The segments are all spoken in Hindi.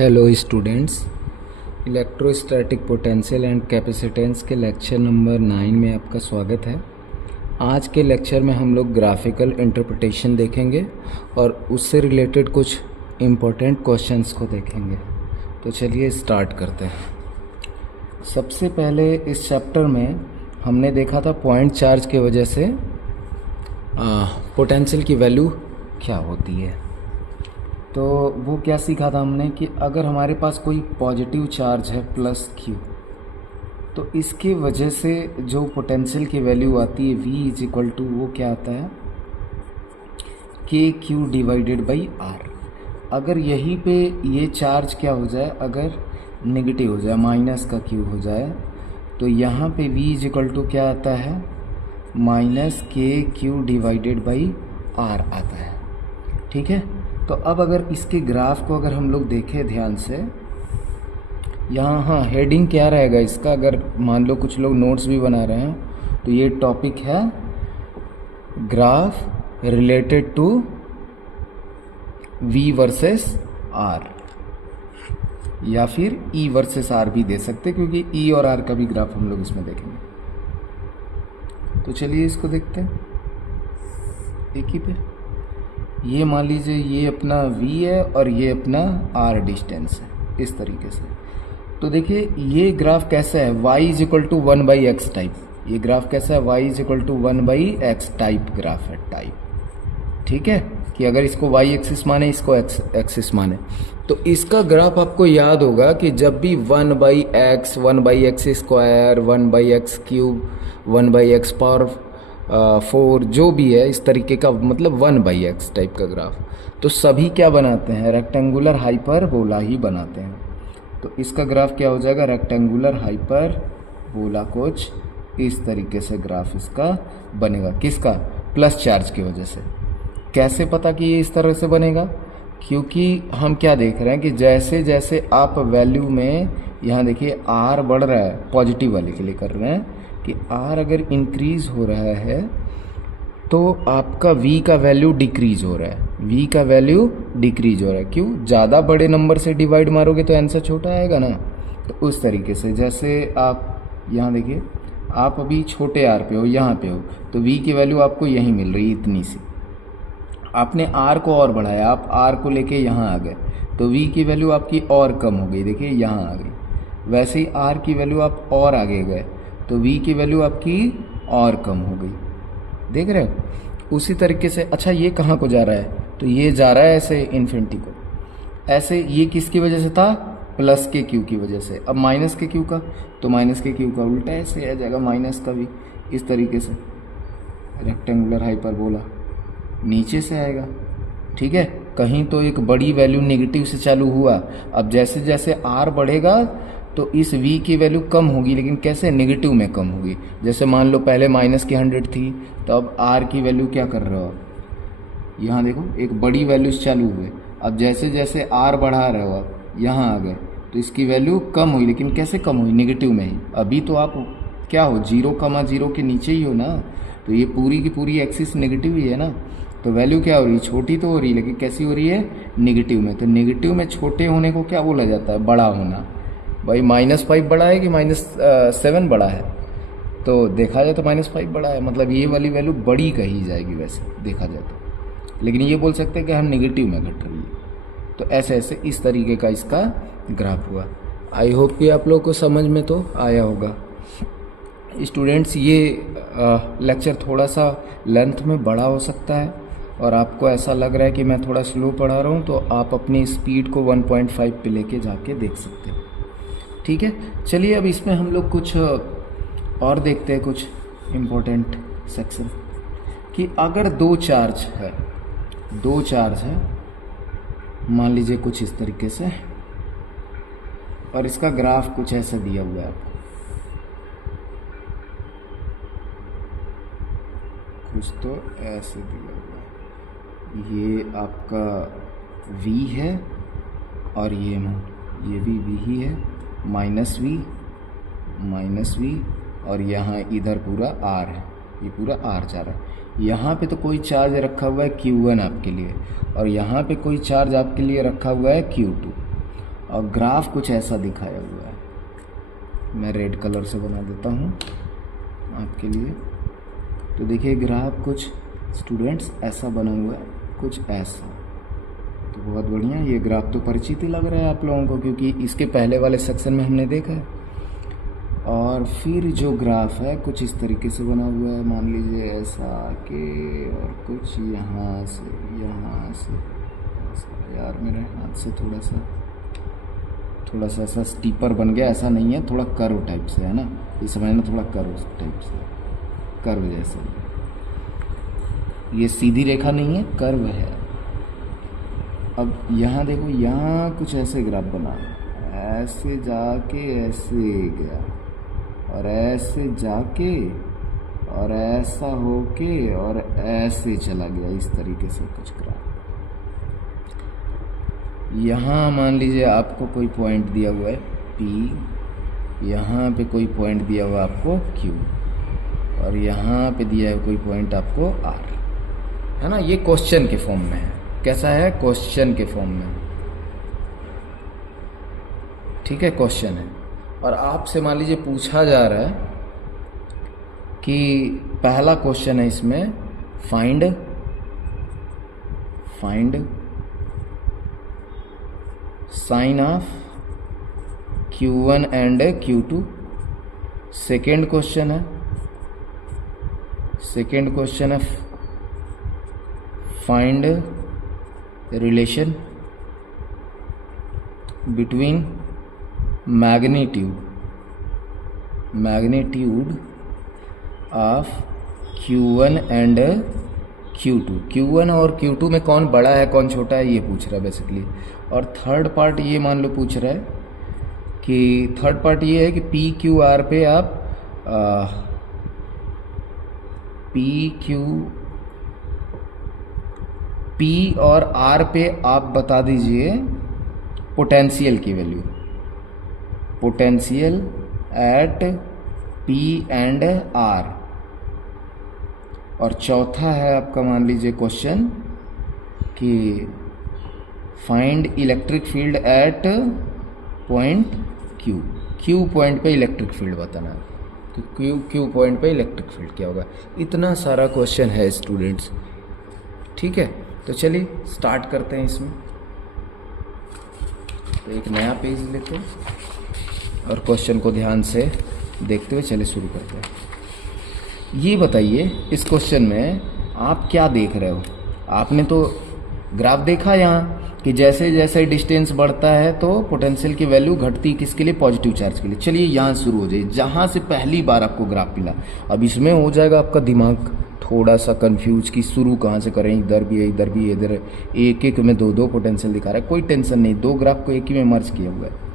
Hello students, electrostatic potential and capacitance के लेक्चर नंबर 9 में आपका स्वागत है। आज के लेक्चर में हम लोग ग्राफिकल इंटरप्रिटेशन देखेंगे और उससे रिलेटेड कुछ इम्पोर्टेंट क्वेश्चंस को देखेंगे। तो चलिए स्टार्ट करते हैं। सबसे पहले इस चैप्टर में हमने देखा था पॉइंट चार्ज की वजह से पोटेंशियल की वैल्यू क्या होती है। तो वो क्या सीखा था हमने कि अगर हमारे पास कोई पॉजिटिव चार्ज है प्लस क्यू, तो इसके वजह से जो पोटेंशियल की वैल्यू आती है V इज इक्वल टू वो क्या आता है के क्यू डिवाइडेड बाई आर। अगर यहीं पे ये चार्ज क्या हो जाए, अगर नेगेटिव हो जाए, माइनस का क्यू हो जाए, तो यहाँ पे V इज इक्वल टू क्या आता है माइनस के क्यू डिवाइडेड बाई आर आता है। ठीक है। तो अब अगर इसके ग्राफ को अगर हम लोग देखें ध्यान से, यहाँ हेडिंग क्या रहेगा इसका, अगर मान लो कुछ लोग नोट्स भी बना रहे हैं तो ये टॉपिक है graph related to V versus R, या फिर E वर्सेस R भी दे सकते, क्योंकि E और R का भी ग्राफ हम लोग इसमें देखेंगे। तो चलिए इसको देखते हैं एक ही पे। ये मान लीजिए ये अपना V है और ये अपना R डिस्टेंस है, इस तरीके से। तो देखिए ये ग्राफ कैसा है, y is equal to 1/x type. ये ग्राफ कैसा है, y is equal to 1/x type graph है, टाइप। ठीक है, कि अगर इसको y एक्सिस माने, इसको x एक्सिस माने, तो इसका ग्राफ आपको याद होगा कि जब भी 1/x, 1/x square, 1/x cube, 1/x power 4 जो भी है, इस तरीके का, मतलब 1/x टाइप का ग्राफ, तो सभी क्या बनाते हैं, रेक्टेंगुलर हाइपरबोला ही बनाते हैं। तो इसका ग्राफ क्या हो जाएगा, रेक्टेंगुलर हाइपरबोला कुछ इस तरीके से ग्राफ इसका बनेगा। किसका, प्लस चार्ज की वजह से। कैसे पता कि ये इस तरह से बनेगा, क्योंकि हम क्या देख रहे हैं कि जैसे जैसे आप वैल्यू में, यहाँ देखिए R बढ़ रहा है, पॉजिटिव वाले के लिए कर रहे हैं कि R अगर इंक्रीज हो रहा है तो आपका V का वैल्यू डिक्रीज हो रहा है, V का वैल्यू डिक्रीज हो रहा है। क्यों, ज़्यादा बड़े नंबर से डिवाइड मारोगे तो आंसर छोटा आएगा ना। तो उस तरीके से जैसे आप यहाँ देखिए, आप अभी छोटे R पे हो, यहाँ पे हो, तो V की वैल्यू आपको यहीं मिल रही है, इतनी सी। आपने R को और बढ़ाया, आप R को लेके यहाँ आ गए, तो V की वैल्यू आपकी और कम हो गई, देखिए यहाँ आ गई। वैसे ही R की वैल्यू आप और आगे गए तो V की वैल्यू आपकी और कम हो गई, देख रहे हो। उसी तरीके से, अच्छा ये कहाँ को जा रहा है, तो ये जा रहा है ऐसे इन्फिनिटी को, ऐसे। ये किसकी वजह से था, प्लस के क्यू की वजह से। अब माइनस के क्यू का, तो माइनस के क्यू का उल्टा ऐसे आ जाएगा, माइनस का भी इस तरीके से। रेक्टेंगुलर हाइपरबोला नीचे से आएगा। ठीक है, कहीं तो एक बड़ी वैल्यू नेगेटिव से चालू हुआ, अब जैसे जैसे R बढ़ेगा तो इस V की वैल्यू कम होगी, लेकिन कैसे, नेगेटिव में कम होगी। जैसे मान लो पहले माइनस की 100 थी, तो अब R की वैल्यू क्या कर रहे हो, यहाँ देखो एक बड़ी वैल्यू से चालू हुए, अब जैसे जैसे R बढ़ा रहे हो आप यहाँ आ गए, तो इसकी वैल्यू कम हुई, लेकिन कैसे कम हुई, नेगेटिव में ही। अभी तो आप क्या हो, 0,0 के नीचे ही हो ना, तो ये पूरी की पूरी एक्सिस नेगेटिव ही है ना, तो वैल्यू क्या हो रही है, छोटी तो हो रही है, लेकिन कैसी हो रही है, नेगेटिव में। तो नेगेटिव में छोटे होने को क्या बोला जाता है, बड़ा होना। भाई -5 बड़ा है कि -7 बड़ा है, तो देखा जाए तो -5 बड़ा है, मतलब ये वाली वैल्यू बड़ी कही जाएगी वैसे देखा जाए तो। लेकिन ये बोल सकते हैं कि हम नेगेटिव में घट रही है। तो ऐसे ऐसे इस तरीके का इसका ग्राफ हुआ। आई होप कि आप लोग को समझ में तो आया होगा। स्टूडेंट्स, ये लेक्चर थोड़ा सा लेंथ में बड़ा हो सकता है और आपको ऐसा लग रहा है कि मैं थोड़ा स्लो पढ़ा रहा हूँ, तो आप अपनी स्पीड को 1.5 पे लेके जाके देख सकते हैं। ठीक है, चलिए अब इसमें हम लोग कुछ और देखते हैं, कुछ इम्पोर्टेंट सेक्शन, कि अगर दो चार्ज है, मान लीजिए कुछ इस तरीके से, और इसका ग्राफ कुछ ऐसा दिया हुआ है आपको, कुछ तो ऐसे दिया हुआ है। ये आपका V है और ये भी V ही है, माइनस V, और यहाँ इधर पूरा R है, ये पूरा R जा रहा है। यहाँ पे तो कोई चार्ज रखा हुआ है Q1 आपके लिए, और यहाँ पे कोई चार्ज आपके लिए रखा हुआ है Q2। और ग्राफ कुछ ऐसा दिखाया हुआ है। मैं रेड कलर से बना देता हूँ आपके लिए। तो देखिए ग्राफ कुछ स्टूडेंट्स ऐसा बना हुआ है, कुछ ऐसा। तो बहुत बढ़िया, ये ग्राफ तो परिचित ही लग रहा है आप लोगों को, क्योंकि इसके पहले वाले सेक्शन में हमने देखा है। और फिर जो ग्राफ है कुछ इस तरीके से बना हुआ है, मान लीजिए ऐसा आके और कुछ यहाँ से ऐसा। यार मेरे हाथ से थोड़ा सा ऐसा स्टीपर बन गया, ऐसा नहीं है, थोड़ा कर्व टाइप से है ना, ये समझना, थोड़ा कर्व टाइप से, कर्व जैसे। ये सीधी रेखा नहीं है, कर्व है। अब यहाँ देखो, यहाँ कुछ ऐसे ग्राफ बना, ऐसे जाके ऐसे गया और ऐसे जाके और ऐसा होके और ऐसे चला गया, इस तरीके से कुछ ग्राफ। यहाँ मान लीजिए आपको कोई पॉइंट दिया हुआ है P, यहाँ पे कोई पॉइंट दिया हुआ आपको Q, और यहाँ पे दिया है कोई पॉइंट आपको R, है ना। ये क्वेश्चन के फॉर्म में है। कैसा है? क्वेश्चन के फॉर्म में, ठीक है, क्वेश्चन है। और आपसे मान लीजिए पूछा जा रहा है कि पहला क्वेश्चन है इसमें, find sign of Q1 and Q2। Second question है find relation between magnitude of Q1 and Q2। Q1 और Q2 में कौन बड़ा है कौन छोटा है, ये पूछ रहा है बेसिकली। और थर्ड पार्ट ये मान लो पूछ रहा है कि थर्ड पार्ट ये है कि PQR पे आप P और R पे आप बता दीजिए पोटेंशियल की value, potential at P and R। और चौथा है आपका मान लीजिए क्वेश्चन कि find electric field at point Q point पे इलेक्ट्रिक फील्ड बताना है। तो Q पॉइंट पे इलेक्ट्रिक फील्ड क्या होगा। इतना सारा क्वेश्चन है स्टूडेंट्स, ठीक है। तो चलिए स्टार्ट करते हैं इसमें। तो एक नया पेज लेते हैं और क्वेश्चन को ध्यान से देखते हुए चलिए शुरू करते हैं। ये बताइए इस क्वेश्चन में आप क्या देख रहे हो। आपने तो ग्राफ देखा यहाँ कि जैसे जैसे डिस्टेंस बढ़ता है तो पोटेंशियल की वैल्यू घटती, किसके लिए? पॉजिटिव चार्ज के लिए। चलिए यहाँ शुरू हो जाइए, जहाँ से पहली बार आपको ग्राफ मिला। अब इसमें हो जाएगा आपका दिमाग थोड़ा सा कंफ्यूज कि शुरू कहाँ से करें, इधर भी है इधर भी है, इधर एक एक में दो पोटेंशियल दिखा रहा है। कोई टेंशन नहीं, दो ग्राफ को एक ही में मर्ज किया हुआ है।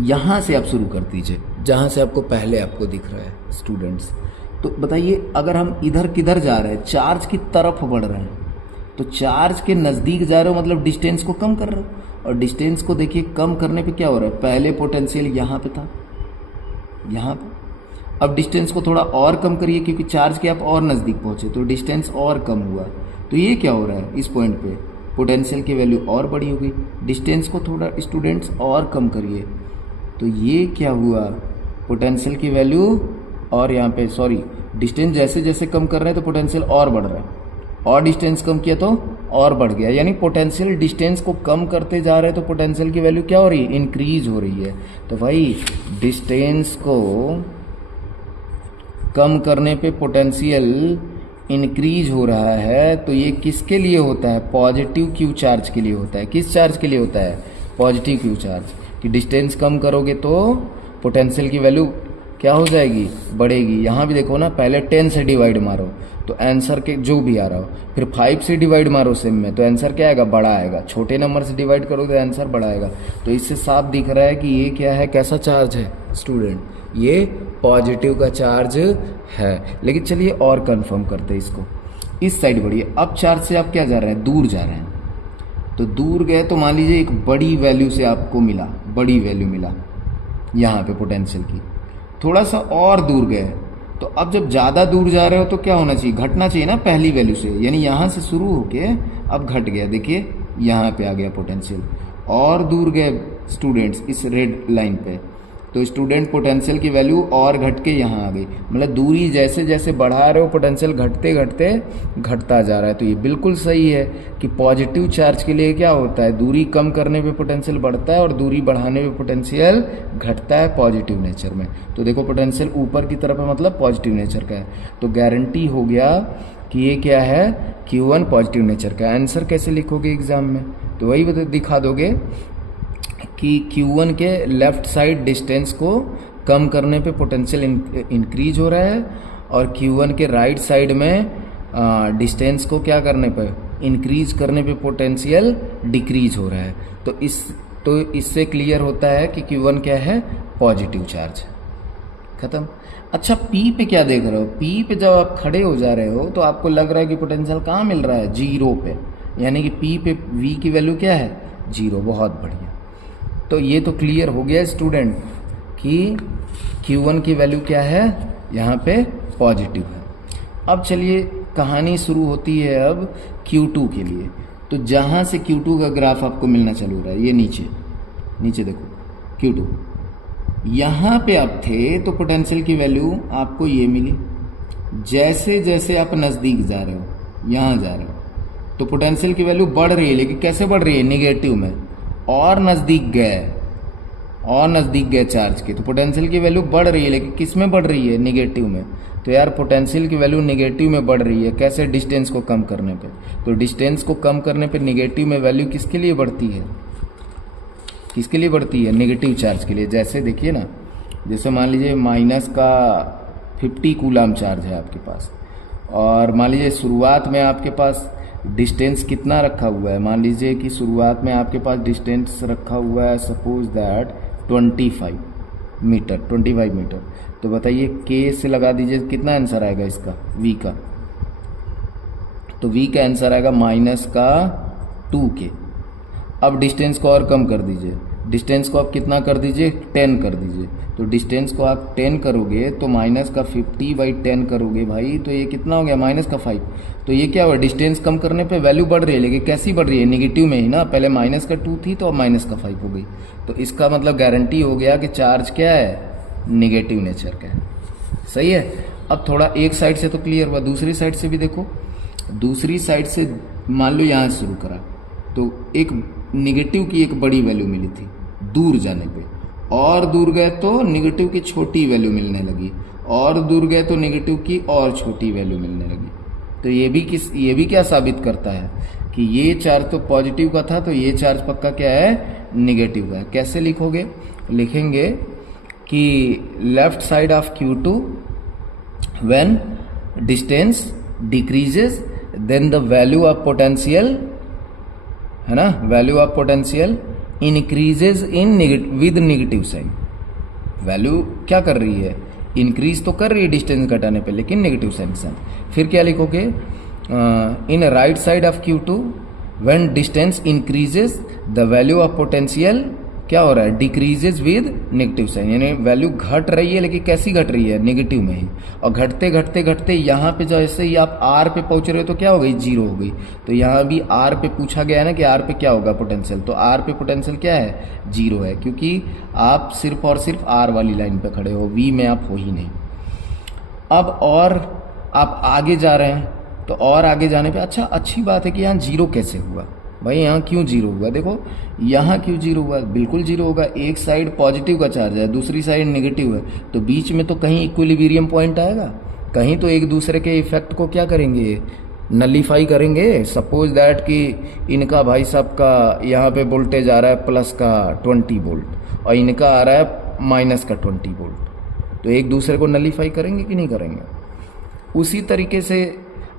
यहाँ से आप शुरू कर दीजिए जहाँ से आपको पहले आपको दिख रहा है स्टूडेंट्स। तो बताइए अगर हम इधर किधर जा रहे हैं, चार्ज की तरफ बढ़ रहे हैं, तो चार्ज के नज़दीक जा रहे हो मतलब डिस्टेंस को कम कर रहे हो। और डिस्टेंस को देखिए कम करने पे क्या हो रहा है, पहले पोटेंशियल यहाँ पे था, यहाँ पे। अब डिस्टेंस को थोड़ा और कम करिए क्योंकि चार्ज के आप और नज़दीक पहुँचे तो डिस्टेंस और कम हुआ। तो ये क्या हो रहा है, इस पॉइंट पे पोटेंशियल की वैल्यू और बड़ी हो गई। डिस्टेंस को थोड़ा स्टूडेंट्स और कम करिए तो ये क्या हुआ, पोटेंशियल की वैल्यू और यहाँ पे सॉरी डिस्टेंस जैसे जैसे कम कर रहे हैं तो पोटेंशियल और बढ़ रहा है, और डिस्टेंस कम किया तो और बढ़ गया। यानी पोटेंशियल डिस्टेंस को कम करते जा रहे हैं तो पोटेंशियल की वैल्यू क्या हो रही है, इंक्रीज हो रही है। तो भाई डिस्टेंस को कम करने पे पोटेंशियल इंक्रीज हो रहा है, तो ये किसके लिए होता है, पॉजिटिव क्यू चार्ज के लिए होता है। किस चार्ज के लिए होता है, पॉजिटिव क्यू चार्ज। कि डिस्टेंस कम करोगे तो पोटेंशियल की वैल्यू क्या हो जाएगी, बढ़ेगी। यहाँ भी देखो ना, पहले 10 से डिवाइड मारो तो आंसर के जो भी आ रहा हो, फिर 5 से डिवाइड मारो सेम में तो आंसर क्या आएगा, बड़ा आएगा। छोटे नंबर से डिवाइड करोगे तो आंसर बड़ा आएगा। तो इससे साफ दिख रहा है कि ये क्या है, कैसा चार्ज है स्टूडेंट, ये पॉजिटिव का चार्ज है। लेकिन चलिए और कंफर्म करते हैं इसको। इस साइड बढ़िए। अब चार्ज से आप क्या जा रहे हैं, दूर जा रहे हैं। तो दूर गए तो मान लीजिए एक बड़ी वैल्यू से आपको मिला, बड़ी वैल्यू मिला यहाँ पे पोटेंशियल की। थोड़ा सा और दूर गए तो अब जब ज़्यादा दूर जा रहे हो तो क्या होना चाहिए, घटना चाहिए ना पहली वैल्यू से। यानी यहाँ से शुरू होके अब घट गया, देखिए यहाँ पे आ गया पोटेंशियल। और दूर गए स्टूडेंट्स इस रेड लाइन पे, तो स्टूडेंट पोटेंशियल की वैल्यू और घट के यहाँ आ गई। मतलब दूरी जैसे जैसे बढ़ा रहे हो पोटेंशियल घटते घटते घटता जा रहा है। तो ये बिल्कुल सही है कि पॉजिटिव चार्ज के लिए क्या होता है, दूरी कम करने पे पोटेंशियल बढ़ता है और दूरी बढ़ाने पे पोटेंशियल घटता है पॉजिटिव नेचर में। तो देखो पोटेंशियल ऊपर की तरफ है मतलब पॉजिटिव नेचर का है। तो गारंटी हो गया कि ये क्या है, Q1 पॉजिटिव नेचर का। आंसर कैसे लिखोगे एग्जाम में, तो वही दिखा दोगे कि Q1 के लेफ्ट साइड डिस्टेंस को कम करने पे पोटेंशियल इंक्रीज हो रहा है और Q1 के राइट साइड में डिस्टेंस को क्या करने पे, इंक्रीज करने पे पोटेंशियल डिक्रीज हो रहा है। तो इससे क्लियर होता है कि Q1 क्या है, पॉजिटिव चार्ज। खत्म। अच्छा P पे क्या देख रहे हो, P पे जब आप खड़े हो जा रहे हो तो आपको लग रहा है कि पोटेंशियल कहाँ मिल रहा है, 0 पे, यानी कि P पे V की वैल्यू क्या है, 0। बहुत बढ़िया। तो ये तो क्लियर हो गया स्टूडेंट कि Q1 की वैल्यू क्या है, यहाँ पे पॉजिटिव है। अब चलिए कहानी शुरू होती है अब Q2 के लिए। तो जहाँ से Q2 का ग्राफ आपको मिलना चालू हो रहा है, ये नीचे देखो Q2, यहाँ पे आप थे तो पोटेंशियल की वैल्यू आपको ये मिली। जैसे जैसे आप नज़दीक जा रहे हो, यहाँ जा रहे हो, तो पोटेंशियल की वैल्यू बढ़ रही है, लेकिन कैसे बढ़ रही है, निगेटिव में। और नज़दीक गए चार्ज के, तो पोटेंशियल की वैल्यू बढ़ रही है, लेकिन किस में बढ़ रही है, निगेटिव में। तो यार पोटेंशियल की वैल्यू निगेटिव में बढ़ रही है, कैसे, डिस्टेंस को कम करने पे। तो डिस्टेंस को कम करने पे निगेटिव में वैल्यू किसके लिए बढ़ती है, नेगेटिव चार्ज के लिए। जैसे देखिए ना, जैसे मान लीजिए माइनस का 50 कूलाम चार्ज है आपके पास, और मान लीजिए शुरुआत में आपके पास डिस्टेंस कितना रखा हुआ है, मान लीजिए कि शुरुआत में आपके पास डिस्टेंस रखा हुआ है सपोज दैट 25 मीटर। तो बताइए K से लगा दीजिए, कितना आंसर आएगा इसका, V का। तो V का आंसर आएगा माइनस का 2K। अब डिस्टेंस को और कम कर दीजिए, डिस्टेंस को आप कितना कर दीजिए, 10 कर दीजिए। तो डिस्टेंस को आप 10 करोगे तो माइनस का 50/10 करोगे भाई, तो ये कितना हो गया, माइनस का 5। तो ये क्या हुआ, डिस्टेंस कम करने पे वैल्यू बढ़ रही है, लेकिन कैसी बढ़ रही है, नेगेटिव में ही ना। पहले माइनस का 2 थी तो अब माइनस का 5 हो गई। तो इसका मतलब गारंटी हो गया कि चार्ज क्या है, निगेटिव नेचर का है। सही है। अब थोड़ा एक साइड से तो क्लियर हुआ, दूसरी साइड से भी देखो। दूसरी साइड से मान लो यहाँ से शुरू करा, तो एक निगेटिव की एक बड़ी वैल्यू मिली थी दूर जाने पे, और दूर गए तो निगेटिव की छोटी वैल्यू मिलने लगी, और दूर गए तो निगेटिव की और छोटी वैल्यू मिलने लगी। तो ये भी क्या साबित करता है कि ये चार्ज तो पॉजिटिव का था, तो ये चार्ज पक्का क्या है, निगेटिव का है। कैसे लिखोगे, लिखेंगे कि left side of Q2 when distance decreases then the value of potential, है ना, value of potential increases in with negative sign. वैल्यू क्या कर रही है, इंक्रीज तो कर रही है डिस्टेंस घटाने पे, लेकिन नेगेटिव साइन के साथ। फिर क्या लिखोगे, in right side of Q2 when distance increases the value of potential क्या हो रहा है, डिक्रीजेज विद नेगेटिव साइन। यानी वैल्यू घट रही है, लेकिन कैसी घट रही है, नेगेटिव में ही। और घटते घटते घटते यहाँ पे जैसे ही आप R पे पहुंच रहे हो तो क्या हो गई, 0 हो गई। तो यहाँ भी R पे पूछा गया है ना कि R पे क्या होगा पोटेंशियल, तो R पे पोटेंशियल क्या है, 0 है, क्योंकि आप सिर्फ और सिर्फ R वाली लाइन पे खड़े हो, V में आप हो ही नहीं। अब और आप आगे जा रहे हैं, तो और आगे जाने पे अच्छा अच्छी बात है कि यहाँ 0 कैसे हुआ भाई, यहाँ क्यों 0 हुआ, देखो यहाँ क्यों 0 हुआ, बिल्कुल 0 होगा। एक साइड पॉजिटिव का चार्ज है, दूसरी साइड नेगेटिव है, तो बीच में तो कहीं इक्विलिब्रियम पॉइंट आएगा, कहीं तो एक दूसरे के इफेक्ट को क्या करेंगे, नलीफाई करेंगे। सपोज दैट कि इनका भाई साहब का यहाँ पे वोल्टेज आ रहा है प्लस का 20 वोल्ट और इनका आ रहा है माइनस का 20 वोल्ट, तो एक दूसरे को नलीफाई करेंगे कि नहीं करेंगे। उसी तरीके से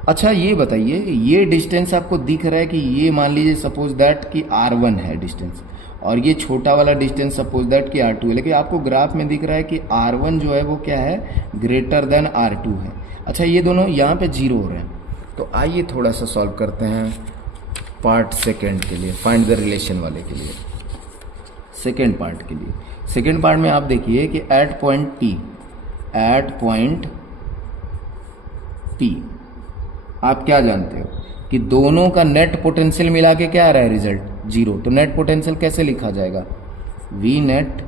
अच्छा ये बताइए, ये डिस्टेंस आपको दिख रहा है कि ये मान लीजिए सपोज दैट कि R1 है डिस्टेंस, और ये छोटा वाला डिस्टेंस सपोज दैट कि R2 है, लेकिन आपको ग्राफ में दिख रहा है कि R1 जो है वो क्या है, ग्रेटर देन R2 है। अच्छा ये दोनों यहाँ पे 0 हो रहे हैं, तो आइए थोड़ा सा सॉल्व करते हैं पार्ट सेकेंड के लिए, फाइंड द रिलेशन वाले के लिए, सेकेंड पार्ट के लिए। सेकेंड पार्ट में आप देखिए कि एट पॉइंट P आप क्या जानते हो कि दोनों का नेट पोटेंशियल मिला के क्या आ रहा है, रिजल्ट जीरो। तो नेट पोटेंशियल कैसे लिखा जाएगा? वी नेट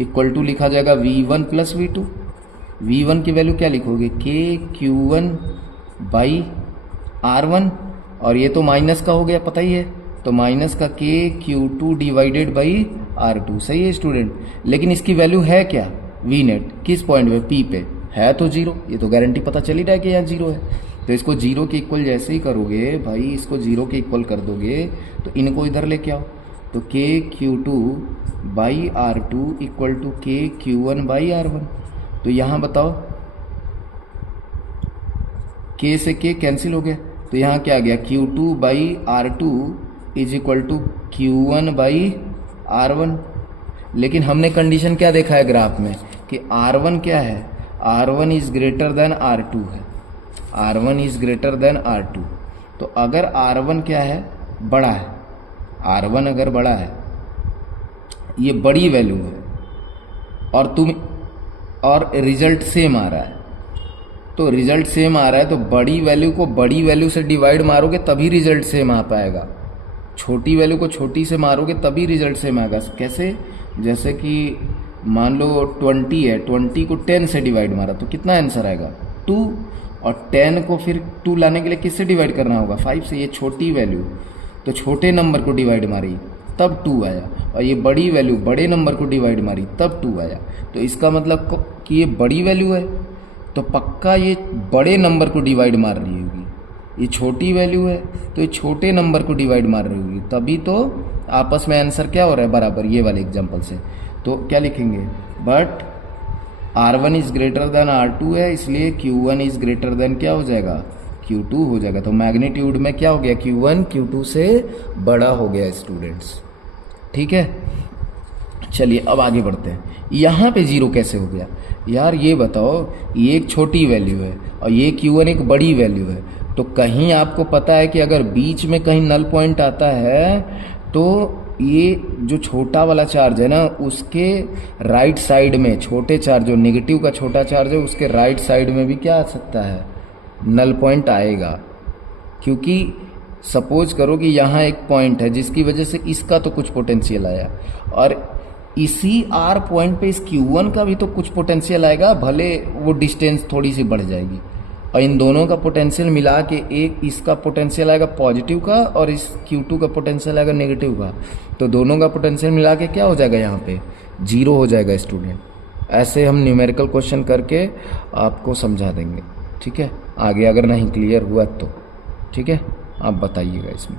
इक्वल टू लिखा जाएगा V1 प्लस V2। V1 की वैल्यू क्या लिखोगे? KQ1 बाई R1, और ये तो माइनस का हो गया, पता ही है, तो माइनस का KQ2 डिवाइडेड बाई R2। सही है स्टूडेंट, लेकिन इसकी वैल्यू है क्या? वी नेट किस पॉइंट पे? P पे है तो जीरो, ये तो गारंटी पता चल ही रहा है कि यहाँ जीरो है। तो इसको जीरो के इक्वल जैसे ही करोगे भाई, इसको जीरो के इक्वल कर दोगे तो इनको इधर लेके आओ, तो KQ2 by R2 equal to KQ1 by R1। तो यहाँ बताओ, K से K कैंसिल हो गया, तो यहाँ क्या आ गया? Q2 by R2 is equal to Q1 by R1। लेकिन हमने कंडीशन क्या देखा है ग्राफ में कि R1 क्या है? R1 is greater than R2 है, R1 is greater than R2। तो अगर R1 क्या है? बड़ा है, R1 अगर बड़ा है, ये बड़ी वैल्यू है, और रिजल्ट सेम आ रहा है, तो रिजल्ट सेम आ रहा है तो बड़ी वैल्यू को बड़ी वैल्यू से डिवाइड मारोगे तभी रिजल्ट सेम आ पाएगा। छोटी वैल्यू को छोटी से मारोगे तभी रिजल्ट सेम आएगा। कैसे? जैसे कि मान लो 20 है, 20 को 10 से डिवाइड मारा तो कितना आंसर आएगा? 2, और 10 को फिर 2 लाने के लिए किससे डिवाइड करना होगा? 5 से। ये छोटी वैल्यू तो छोटे नंबर को डिवाइड मारी तब 2 आया, और ये बड़ी वैल्यू बड़े नंबर को डिवाइड मारी तब 2 आया। तो इसका मतलब कि ये बड़ी वैल्यू है तो पक्का ये बड़े नंबर को डिवाइड मार रही होगी, ये छोटी वैल्यू है तो ये छोटे नंबर को डिवाइड मार रही होगी, तभी तो आपस में आंसर क्या हो रहा है? बराबर। ये वाले एग्जांपल से तो क्या लिखेंगे? But R1 is greater than R2 है, इसलिए Q1 इज ग्रेटर देन क्या हो जाएगा? Q2 हो जाएगा। तो मैग्नीट्यूड में क्या हो गया? Q1 Q2 से बड़ा हो गया स्टूडेंट्स। ठीक है, चलिए अब आगे बढ़ते हैं। यहाँ पे जीरो कैसे हो गया? यार ये बताओ, ये एक छोटी वैल्यू है और ये Q1 एक बड़ी वैल्यू है, तो कहीं आपको पता है कि अगर बीच में कहीं नल पॉइंट आता है तो ये जो छोटा वाला चार्ज है ना, उसके राइट साइड में छोटे चार्ज, जो नेगेटिव का छोटा चार्ज है, उसके राइट साइड में भी क्या आ सकता है? नल पॉइंट आएगा। क्योंकि सपोज करो कि यहाँ एक पॉइंट है जिसकी वजह से इसका तो कुछ पोटेंशियल आया, और इसी R पॉइंट पे इस Q1 का भी तो कुछ पोटेंशियल आएगा, भले वो डिस्टेंस थोड़ी सी बढ़ जाएगी, और इन दोनों का पोटेंशियल मिला के एक इसका पोटेंशियल आएगा पॉजिटिव का और इस Q2 का पोटेंशियल आएगा नेगेटिव का, तो दोनों का पोटेंशियल मिला के क्या हो जाएगा? यहाँ पे जीरो हो जाएगा स्टूडेंट। ऐसे हम न्यूमेरिकल क्वेश्चन करके आपको समझा देंगे। ठीक है, आगे अगर नहीं क्लियर हुआ तो ठीक है आप बताइएगा इसमें।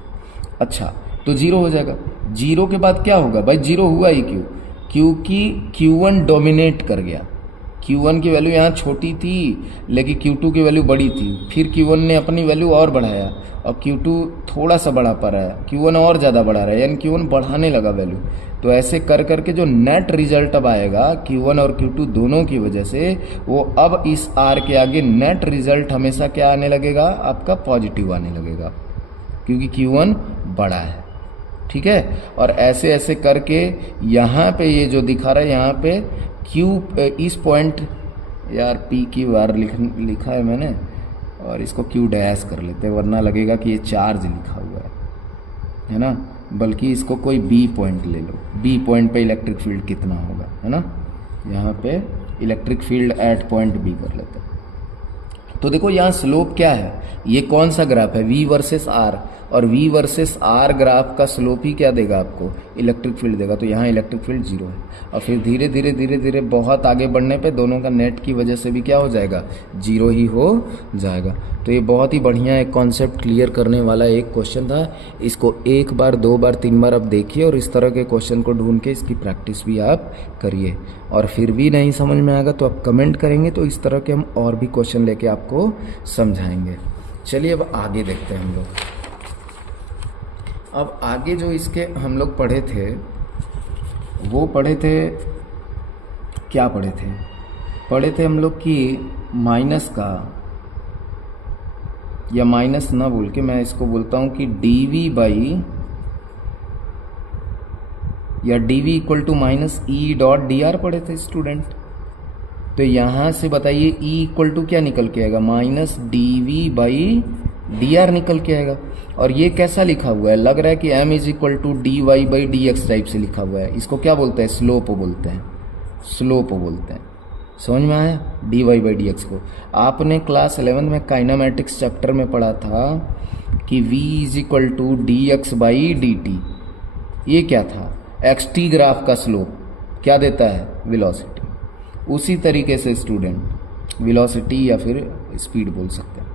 अच्छा, तो जीरो हो जाएगा। जीरो के बाद क्या होगा भाई? जीरो हुआ ही क्यों? क्योंकि Q1 डोमिनेट कर गया। Q1 की वैल्यू यहाँ छोटी थी लेकिन Q2 की वैल्यू बड़ी थी, फिर Q1 ने अपनी वैल्यू और बढ़ाया और Q2 थोड़ा सा बढ़ा पा रहा है, Q1 और ज़्यादा बढ़ा रहा है, यानी Q1 बढ़ाने लगा वैल्यू। तो ऐसे कर करके जो नेट रिजल्ट अब आएगा Q1 और Q2 दोनों की वजह से, वो अब इस R के आगे नेट रिजल्ट हमेशा क्या आने लगेगा? आपका पॉजिटिव आने लगेगा, क्योंकि Q1 बड़ा है। ठीक है, और ऐसे ऐसे करके यहाँ पे ये जो दिखा रहा है, यहाँ पे Q इस पॉइंट, यार P की बार लिखा है मैंने, और इसको Q डैश कर लेते हैं वरना लगेगा कि ये चार्ज लिखा हुआ है ना, बल्कि इसको कोई B पॉइंट ले लो। B पॉइंट पे इलेक्ट्रिक फील्ड कितना होगा, है ना, यहाँ पे electric field at point B कर लेते हैं। तो देखो यहाँ स्लोप क्या है, ये कौन सा ग्राफ है? V वर्सेस R, और V वर्सेस R ग्राफ का स्लोप ही क्या देगा आपको? इलेक्ट्रिक फील्ड देगा। तो यहाँ इलेक्ट्रिक फील्ड जीरो है, और फिर धीरे धीरे धीरे धीरे बहुत आगे बढ़ने पे दोनों का नेट की वजह से भी क्या हो जाएगा? जीरो ही हो जाएगा। तो ये बहुत ही बढ़िया एक कॉन्सेप्ट क्लियर करने वाला एक क्वेश्चन था। इसको एक बार, दो बार, तीन बार आप देखिए, और इस तरह के क्वेश्चन को ढूंढ के इसकी प्रैक्टिस भी आप करिए। और फिर भी नहीं समझ में आएगा तो आप कमेंट करेंगे, तो इस तरह के हम और भी क्वेश्चन लेके आपको समझाएंगे। चलिए अब आगे देखते हैं हम लोग। अब आगे जो इसके हम लोग पढ़े थे, वो पढ़े थे, क्या पढ़े थे? पढ़े थे हम लोग कि माइनस का, या माइनस ना बोल के मैं इसको बोलता हूँ कि dv बाई, या dv equal to minus E dot D R पढ़े थे स्टूडेंट। तो यहाँ से बताइए E इक्वल टू क्या निकल के आएगा? Minus dv by D R निकल के आएगा। और ये कैसा लिखा हुआ है, लग रहा है कि m is equal to D Y by D X type से लिखा हुआ है। इसको क्या बोलते हैं, स्लोप बोलते हैं, स्लोप बोलते हैं। समझ में आया, D Y by D X को। आपने क्लास 11 में काइनामेटिक्स चैप्टर में पढ़ा था कि v is equal to D X by D T. ये क्या था, एक्स टी ग्राफ का स्लोप क्या देता है, वेलोसिटी। उसी तरीके से स्टूडेंट, वेलोसिटी या फिर स्पीड बोल सकते हैं।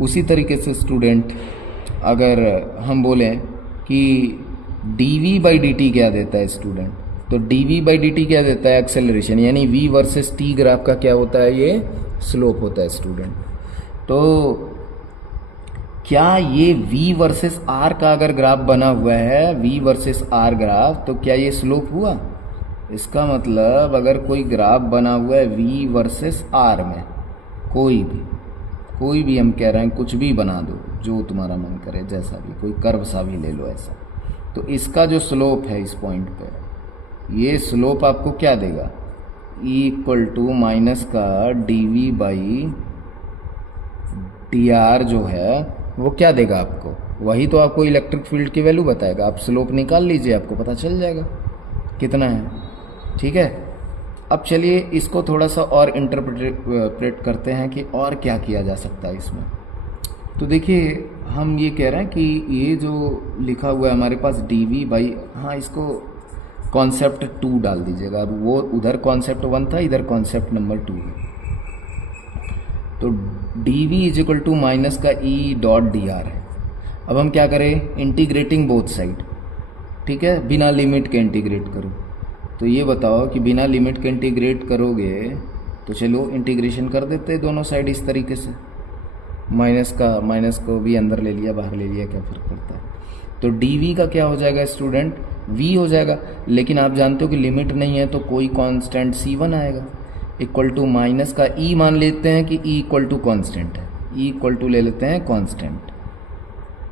उसी तरीके से स्टूडेंट अगर हम बोलें कि dv बाई डी टी क्या देता है स्टूडेंट, तो dv बाई डी टी क्या देता है, एक्सेलरेशन, यानी v वर्सेस t ग्राफ का क्या होता है, ये स्लोप होता है स्टूडेंट। तो क्या ये v वर्सेस r का अगर ग्राफ बना हुआ है, v वर्सेस r ग्राफ, तो क्या ये स्लोप हुआ। इसका मतलब अगर कोई ग्राफ बना हुआ है v वर्सेस r में, कोई भी हम कह रहे हैं, कुछ भी बना दो जो तुम्हारा मन करे, जैसा भी, कोई कर्व सा भी ले लो ऐसा, तो इसका जो स्लोप है इस पॉइंट पे, ये स्लोप आपको क्या देगा, e इक्वल टू माइनस का dv बाई dr जो है वो क्या देगा आपको, वही तो आपको इलेक्ट्रिक फील्ड की वैल्यू बताएगा। आप स्लोप निकाल लीजिए, आपको पता चल जाएगा कितना है। ठीक है, अब चलिए इसको थोड़ा सा और इंटरप्रेट करते हैं कि और क्या किया जा सकता है इसमें। तो देखिए, हम ये कह रहे हैं कि ये जो लिखा हुआ है हमारे पास dv बाई, हाँ इसको कॉन्सेप्ट 2 डाल दीजिएगा। अब वो उधर कॉन्सेप्ट 1 था, इधर कॉन्सेप्ट नंबर 2 है। तो dv is equal to minus का e डॉट डी आर है। अब हम क्या करें, इंटीग्रेटिंग बोथ साइड, ठीक है, बिना लिमिट के इंटीग्रेट करो। तो ये बताओ कि बिना लिमिट के इंटीग्रेट करोगे तो चलो इंटीग्रेशन कर देते हैं दोनों साइड इस तरीके से। माइनस को भी अंदर ले लिया, बाहर ले लिया, क्या फ़र्क पड़ता है। तो dv का क्या हो जाएगा स्टूडेंट, v हो जाएगा। लेकिन आप जानते हो कि लिमिट नहीं है तो कोई कांस्टेंट c1 आएगा, इक्वल टू माइनस का e मान लेते हैं कि e इक्वल टू कॉन्स्टेंट है, e इक्वल टू ले लेते हैं कांस्टेंट।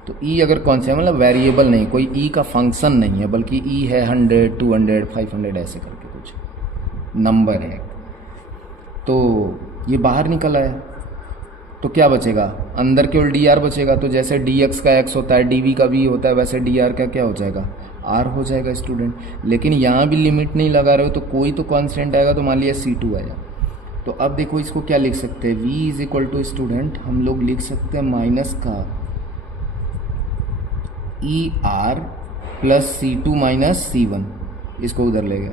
तो e अगर कॉन्स्टेंट मतलब वेरिएबल नहीं, कोई e का फंक्शन नहीं है, बल्कि e है 100, 200, 500 ऐसे करके कुछ नंबर है। तो ये बाहर निकल आया, तो क्या बचेगा, अंदर केवल dr बचेगा। तो जैसे dx का x होता है, dv का v होता है, वैसे dr का क्या हो जाएगा, r हो जाएगा स्टूडेंट। लेकिन यहाँ भी लिमिट नहीं लगा रहे हो तो कोई तो कांस्टेंट आएगा, तो मान लिया c2 आया। तो अब देखो इसको क्या लिख सकते हैं, v is equal to student हम लोग लिख सकते हैं माइनस का er plus c2 minus c1, इसको उधर ले गया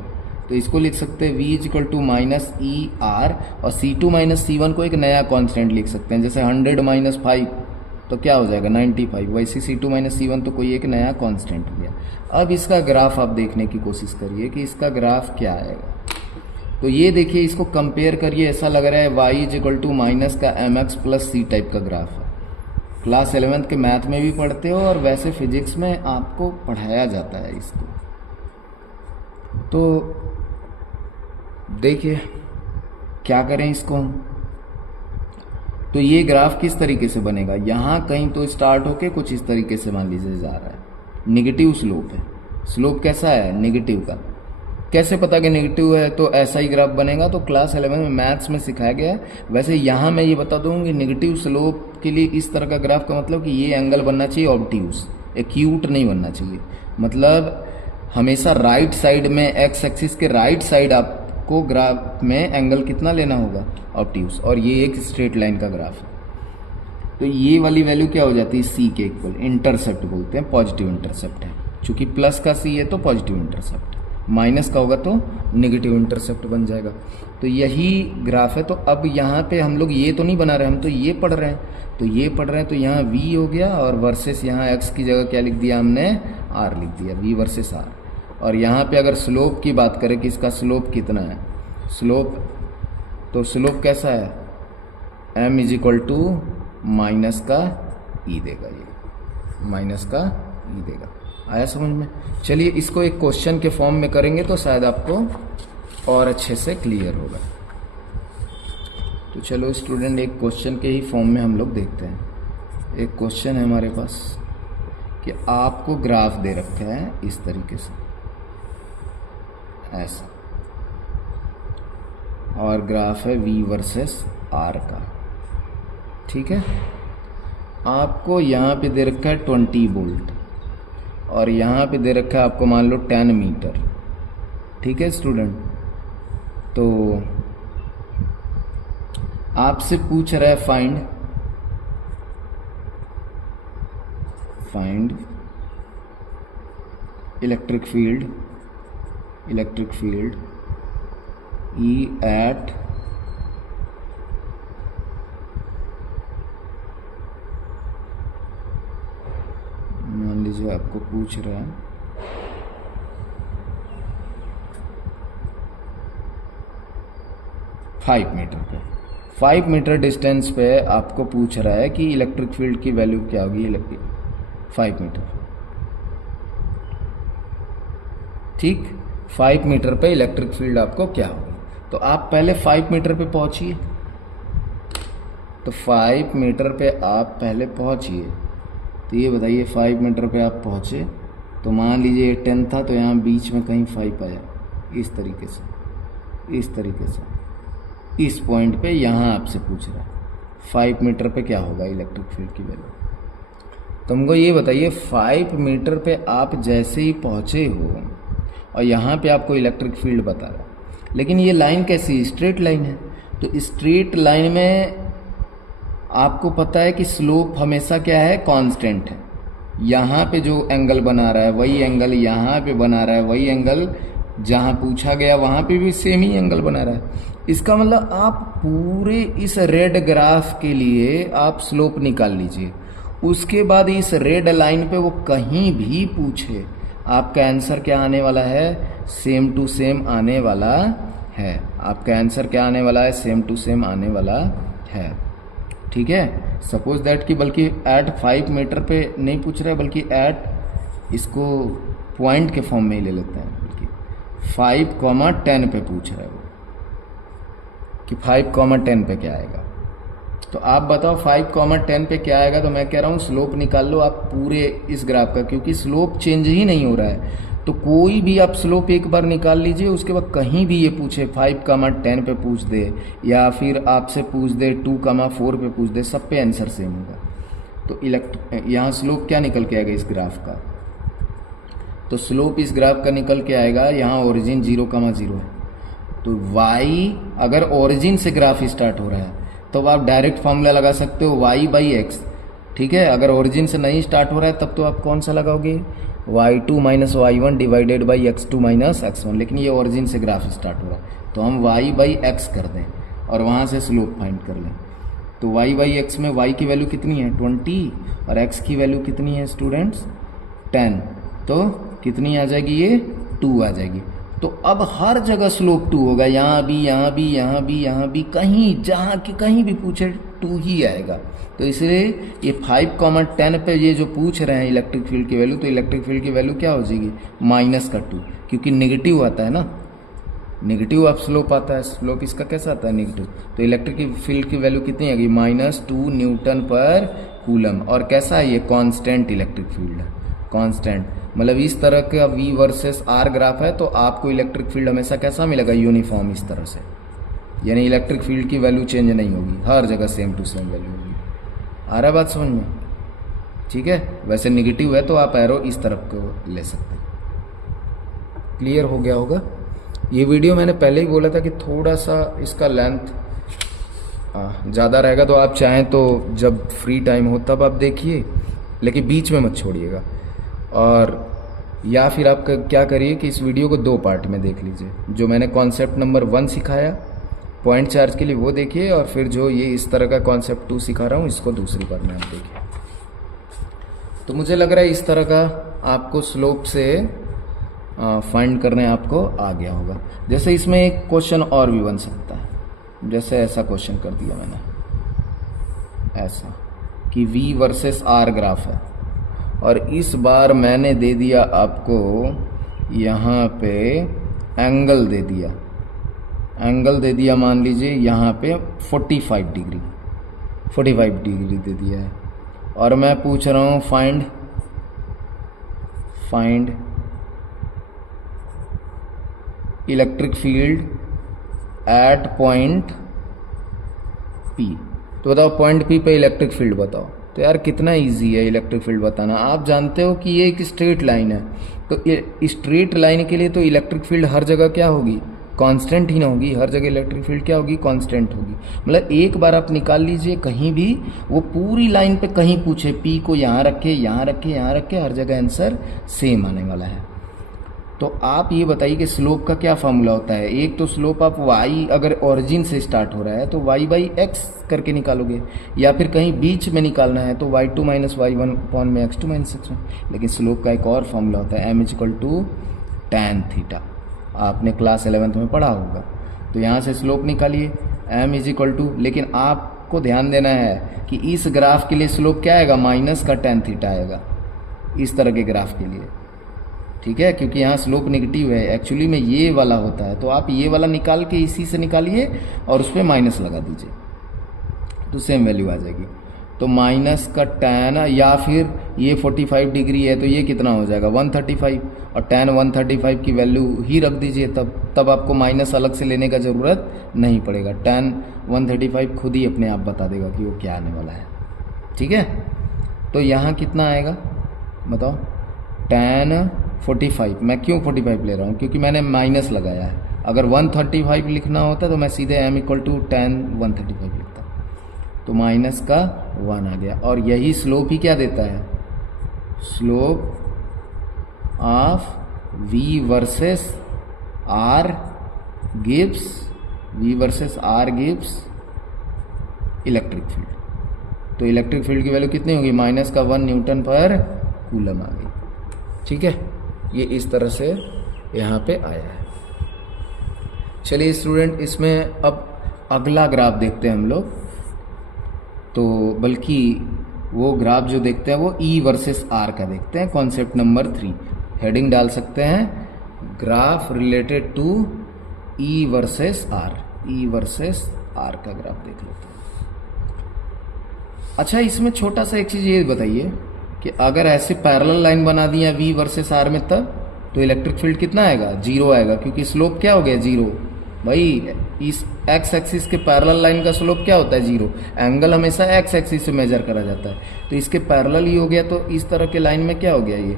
तो इसको लिख सकते हैं v is equal to minus er, और c2 माइनस c1 को एक नया कांस्टेंट लिख सकते हैं। जैसे 100 माइनस 5 तो क्या हो जाएगा 95, वैसे c2 माइनस c1 तो कोई एक नया कांस्टेंट हो गया। अब इसका ग्राफ आप देखने की कोशिश करिए कि इसका ग्राफ क्या आएगा। तो ये देखिए, इसको कंपेयर करिए, ऐसा लग रहा है y is equal to minus का mx प्लस c टाइप का ग्राफ है। क्लास 11th के मैथ में भी पढ़ते हो और वैसे फिजिक्स में आपको पढ़ाया जाता है इसको। तो देखिए क्या करें इसको हम, तो ये ग्राफ किस तरीके से बनेगा, यहाँ कहीं तो स्टार्ट होके कुछ इस तरीके से मान लीजिए जा रहा है, नेगेटिव स्लोप है। स्लोप कैसा है, नेगेटिव का। कैसे पता कि नेगेटिव है, तो ऐसा ही ग्राफ बनेगा। तो क्लास 11 में मैथ्स में सिखाया गया है। वैसे यहाँ मैं ये बता दूँ कि नेगेटिव स्लोप के लिए इस तरह का ग्राफ का मतलब कि ये एंगल बनना चाहिए ऑब्ट्यूज, एक्यूट नहीं बनना चाहिए। मतलब हमेशा राइट साइड में, एक्स एक्सिस के राइट साइड आपको ग्राफ में एंगल कितना लेना होगा, ऑब्ट्यूज। और ये एक स्ट्रेट लाइन का ग्राफ है, तो ये वाली वैल्यू क्या हो जाती है, सी के इक्वल। इंटरसेप्ट बोलते हैं, पॉजिटिव इंटरसेप्ट है। चूंकि प्लस का सी है तो पॉजिटिव इंटरसेप्ट, माइनस का होगा तो नेगेटिव इंटरसेप्ट बन जाएगा। तो यही ग्राफ है। तो अब यहाँ पे हम लोग ये तो नहीं बना रहे, हम तो ये पढ़ रहे हैं। तो ये पढ़ रहे हैं तो यहाँ v हो गया, और वर्सेस यहाँ x की जगह क्या लिख दिया हमने, r लिख दिया, v वर्सेस r। और यहाँ पे अगर स्लोप की बात करें कि इसका स्लोप कितना है, स्लोप, तो स्लोप कैसा है, m is equal to minus का e देगा, ये माइनस का e देगा। आया समझ में। चलिए इसको एक क्वेश्चन के फॉर्म में करेंगे तो शायद आपको और अच्छे से क्लियर होगा। तो चलो स्टूडेंट, एक क्वेश्चन के ही फॉर्म में हम लोग देखते हैं। एक क्वेश्चन है हमारे पास कि आपको ग्राफ दे रखा है इस तरीके से, ऐसा, और ग्राफ है v वर्सेस r का, ठीक है। आपको यहाँ पे दे रखा है 20 वोल्ट और यहाँ पे दे रखा है आपको मान लो 10 मीटर। ठीक है स्टूडेंट, तो आपसे पूछ रहा है find electric field E at मान लीजिए आपको पूछ रहा है 5 मीटर पे, 5 मीटर डिस्टेंस पे आपको पूछ रहा है कि इलेक्ट्रिक फील्ड की वैल्यू क्या होगी 5 मीटर। ठीक, 5 मीटर पे इलेक्ट्रिक फील्ड आपको क्या होगी। तो आप पहले 5 मीटर पे पहुंचिए, तो 5 मीटर पे आप पहले पहुंचिए। तो ये बताइए 5 मीटर पे आप पहुंचे तो मान लीजिए ये 10 था तो यहाँ बीच में कहीं 5 आया, इस तरीके से इस पॉइंट पे यहाँ आपसे पूछ रहा है 5 मीटर पे क्या होगा इलेक्ट्रिक फील्ड की वैल्यू। तुमको ये बताइए 5 मीटर पे आप जैसे ही पहुँचे हो और यहाँ पे आपको इलेक्ट्रिक फील्ड बता रहा है, लेकिन ये लाइन कैसी, स्ट्रेट लाइन है। तो स्ट्रेट लाइन में आपको पता है कि स्लोप हमेशा क्या है, कांस्टेंट है। यहाँ पे जो एंगल बना रहा है वही एंगल यहाँ पे बना रहा है, वही एंगल जहाँ पूछा गया वहाँ पे भी सेम ही एंगल बना रहा है। इसका मतलब आप पूरे इस रेड ग्राफ के लिए आप स्लोप निकाल लीजिए, उसके बाद इस रेड लाइन पे वो कहीं भी पूछे आपका आंसर क्या आने वाला है, सेम टू सेम आने वाला है। आपका आंसर क्या आने वाला है, सेम टू सेम आने वाला है। ठीक है, सपोज दैट कि बल्कि एट 5 मीटर पे नहीं पूछ रहा है, बल्कि एट इसको पॉइंट के फॉर्म में ही ले लेते हैं, बल्कि 5,10 पे पूछ रहा है वो कि 5,10 पे क्या आएगा। तो आप बताओ 5,10 पे क्या आएगा। तो मैं कह रहा हूँ स्लोप निकाल लो आप पूरे इस ग्राफ का, क्योंकि स्लोप चेंज ही नहीं हो रहा है। तो कोई भी आप स्लोप एक बार निकाल लीजिए, उसके बाद कहीं भी ये पूछे 5,10 पे पूछ दे या फिर आपसे पूछ दे 2,4 पे पूछ दे, सब पे आंसर सेम होगा। तो यहाँ स्लोप क्या निकल के आएगा इस ग्राफ का, तो स्लोप इस ग्राफ का निकल के आएगा, यहाँ ओरिजिन 0,0 है। तो y अगर ओरिजिन से ग्राफ स्टार्ट हो रहा है तो आप डायरेक्ट फॉर्मूला लगा सकते हो y/x। ठीक है, अगर ओरिजिन से नहीं स्टार्ट हो रहा है तब तो आप कौन सा लगाओगे, y2 minus y1 divided by x2 minus x1। लेकिन ये ओरिजिन से ग्राफ स्टार्ट हो रहा है तो हम y/x कर दें और वहाँ से स्लोप फाइंड कर लें। तो y/x में y की वैल्यू कितनी है 20 और x की वैल्यू कितनी है स्टूडेंट्स 10, तो कितनी आ जाएगी ये 2 आ जाएगी। तो अब हर जगह स्लोप 2 होगा, यहाँ भी यहाँ भी यहाँ भी यहाँ भी, कहीं जहाँ की कहीं भी पूछे 2 ही आएगा। तो इसलिए ये 5,10 पे ये जो पूछ रहे हैं इलेक्ट्रिक फील्ड की वैल्यू, तो इलेक्ट्रिक फील्ड की वैल्यू क्या हो जाएगी -2, क्योंकि नेगेटिव आता है ना, नेगेटिव अब स्लोप आता है, स्लोप इसका कैसा आता है नेगेटिव। तो इलेक्ट्रिक फील्ड की वैल्यू कितनी आएगी -2 न्यूटन पर कूलम। और कैसा है ये, कांस्टेंट इलेक्ट्रिक फील्ड है, कांस्टेंट। मतलब इस तरह का V वर्सेस R ग्राफ है तो आपको इलेक्ट्रिक फील्ड हमेशा कैसा मिलेगा, यूनिफॉर्म इस तरह से, यानी इलेक्ट्रिक फील्ड की वैल्यू चेंज नहीं होगी, हर जगह सेम टू सेम वैल्यू होगी। आ रहा है बात समझ में, ठीक है। वैसे नेगेटिव है तो आप एरो इस तरफ को ले सकते हैं। क्लियर हो गया होगा। ये वीडियो मैंने पहले ही बोला था कि थोड़ा सा इसका लेंथ ज़्यादा रहेगा, तो आप चाहें तो जब फ्री टाइम हो तब आप देखिए, लेकिन बीच में मत छोड़िएगा। और या फिर आप क्या करिए कि इस वीडियो को 2 पार्ट में देख लीजिए। जो मैंने कॉन्सेप्ट नंबर 1 सिखाया पॉइंट चार्ज के लिए वो देखिए, और फिर जो ये इस तरह का कॉन्सेप्ट 2 सिखा रहा हूँ इसको दूसरी बार में आप देखिए। तो मुझे लग रहा है इस तरह का आपको स्लोप से फाइंड करने आपको आ गया होगा। जैसे इसमें एक क्वेश्चन और भी बन सकता है, जैसे ऐसा क्वेश्चन कर दिया मैंने ऐसा कि V वर्सेस R ग्राफ है, और इस बार मैंने दे दिया आपको यहाँ पे एंगल दे दिया, एंगल दे दिया मान लीजिए यहाँ पे 45 डिग्री दे दिया है, और मैं पूछ रहा हूँ find electric field at point P। तो बताओ पॉइंट P पे इलेक्ट्रिक फील्ड बताओ। तो यार कितना इजी है इलेक्ट्रिक फील्ड बताना। आप जानते हो कि ये एक स्ट्रेट लाइन है, तो स्ट्रेट लाइन के लिए तो इलेक्ट्रिक फील्ड हर जगह क्या होगी, कांस्टेंट ही ना होगी। हर जगह इलेक्ट्रिक फील्ड क्या होगी, कांस्टेंट होगी। मतलब एक बार आप निकाल लीजिए कहीं भी, वो पूरी लाइन पे कहीं पूछे, पी को यहाँ रखे, यहाँ रखे, यहाँ रखे, हर जगह आंसर सेम आने वाला है। तो आप ये बताइए कि स्लोप का क्या फॉर्मूला होता है। एक तो स्लोप आप y, अगर ओरिजिन से स्टार्ट हो रहा है तो y बाई एक्स करके निकालोगे, या फिर कहीं बीच में निकालना है तो y2 माइनस y1 अपॉन में x2 माइनस x1। लेकिन स्लोप का एक और फॉर्मूला होता है, m equal to tan theta. आपने क्लास 11th में पढ़ा होगा। तो यहाँ से स्लोप निकालिए, m इज इक्वल टू, लेकिन आपको ध्यान देना है कि इस ग्राफ के लिए स्लोप क्या आएगा, माइनस का tan थीटा आएगा, इस तरह के ग्राफ के लिए। ठीक है, क्योंकि यहाँ स्लोप नेगेटिव है, एक्चुअली में ये वाला होता है। तो आप ये वाला निकाल के इसी से निकालिए और उस पर माइनस लगा दीजिए तो सेम वैल्यू आ जाएगी। तो माइनस का tan, या फिर ये 45 डिग्री है तो ये कितना हो जाएगा 135, और tan 135 की वैल्यू ही रख दीजिए, तब आपको माइनस अलग से लेने का ज़रूरत नहीं पड़ेगा। tan 135 खुद ही अपने आप बता देगा कि वो क्या आने वाला है। ठीक है, तो यहाँ कितना आएगा बताओ, tan 45। मैं क्यों 45 ले रहा हूँ, क्योंकि मैंने माइनस लगाया है। अगर 135 लिखना होता तो मैं सीधे m इक्वल टू tan 135 लिखता, तो माइनस का 1 आ गया। और यही स्लोप ही क्या देता है, slope of v versus r gives, v versus r gives electric field. तो इलेक्ट्रिक फील्ड की वैल्यू कितनी होगी, माइनस का 1 न्यूटन पर कूलम आ गई। ठीक है, ये इस तरह से यहाँ पे आया है। चलिए स्टूडेंट, इसमें अब अगला ग्राफ देखते हैं हम लोग। तो बल्कि वो ग्राफ जो देखते हैं वो E वर्सेस R का देखते हैं, कॉन्सेप्ट नंबर 3। हेडिंग डाल सकते हैं, graph related to E versus R। E versus R का ग्राफ देख लेते हैं। अच्छा, इसमें छोटा सा एक चीज़ ये बताइए कि अगर ऐसे पैरेलल लाइन बना दी है V वर्सेस R में, तब तो इलेक्ट्रिक फील्ड कितना आएगा, 0 आएगा, क्योंकि स्लोप क्या हो गया 0। भाई इस x एक्सिस के पैरेलल लाइन का स्लोप क्या होता है 0। एंगल हमेशा x एक्सिस से मेजर करा जाता है, तो इसके पैरेलल ही हो गया। तो इस तरह के लाइन में क्या हो गया, ये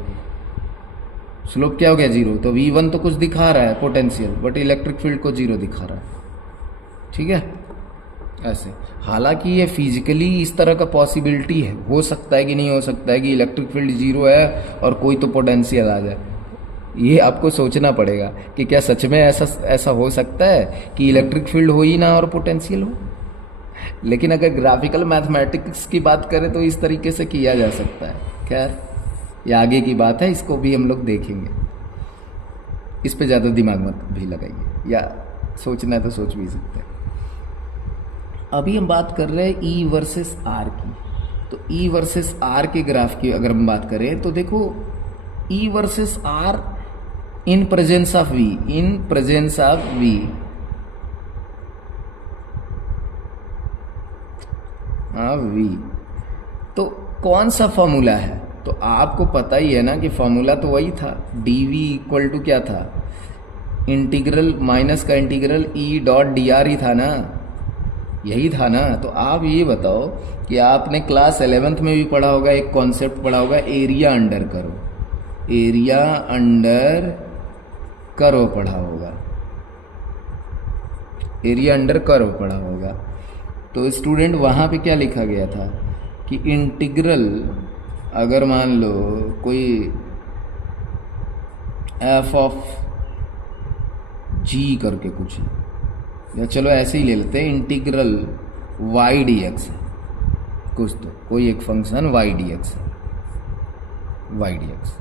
स्लोप क्या हो गया 0। तो V1 तो कुछ दिखा रहा है पोटेंशियल, बट इलेक्ट्रिक फील्ड को 0 दिखा रहा है। ठीक है, ऐसे। हालांकि ये फिजिकली इस तरह का पॉसिबिलिटी है, हो सकता है कि नहीं हो सकता है कि इलेक्ट्रिक फील्ड 0 है और कोई तो पोटेंशियल आ जाए। ये आपको सोचना पड़ेगा कि क्या सच में ऐसा हो सकता है कि इलेक्ट्रिक फील्ड हो ही ना और पोटेंशियल हो। लेकिन अगर ग्राफिकल मैथमेटिक्स की बात करें तो इस तरीके से किया जा सकता है। खैर, ये आगे की बात है, इसको भी हम लोग देखेंगे। इस पे ज़्यादा दिमाग मत भी लगाइए, या सोचना है तो सोच भी सकते हैं। अभी हम बात कर रहे हैं E वर्सेस R की। तो E वर्सेस R के ग्राफ की अगर हम बात करें तो देखो, E versus R in presence of V, in presence of V, V, तो कौन सा फॉर्मूला है, तो आपको पता ही है ना कि फॉर्मूला तो वही था, dV इक्वल टू क्या था, इंटीग्रल माइनस का इंटीग्रल E डॉट dr ही था ना, यही था ना। तो आप ये बताओ कि आपने क्लास 11th में भी पढ़ा होगा, एक कॉन्सेप्ट पढ़ा होगा, एरिया अंडर करो, एरिया अंडर कर्व पढ़ा होगा, एरिया अंडर कर्व पढ़ा होगा। तो स्टूडेंट वहाँ पे क्या लिखा गया था कि इंटीग्रल, अगर मान लो कोई f ऑफ g करके कुछ, या चलो ऐसे ही ले लेते हैं, इंटीग्रल y dx कुछ, तो कोई एक function y dx, y dx।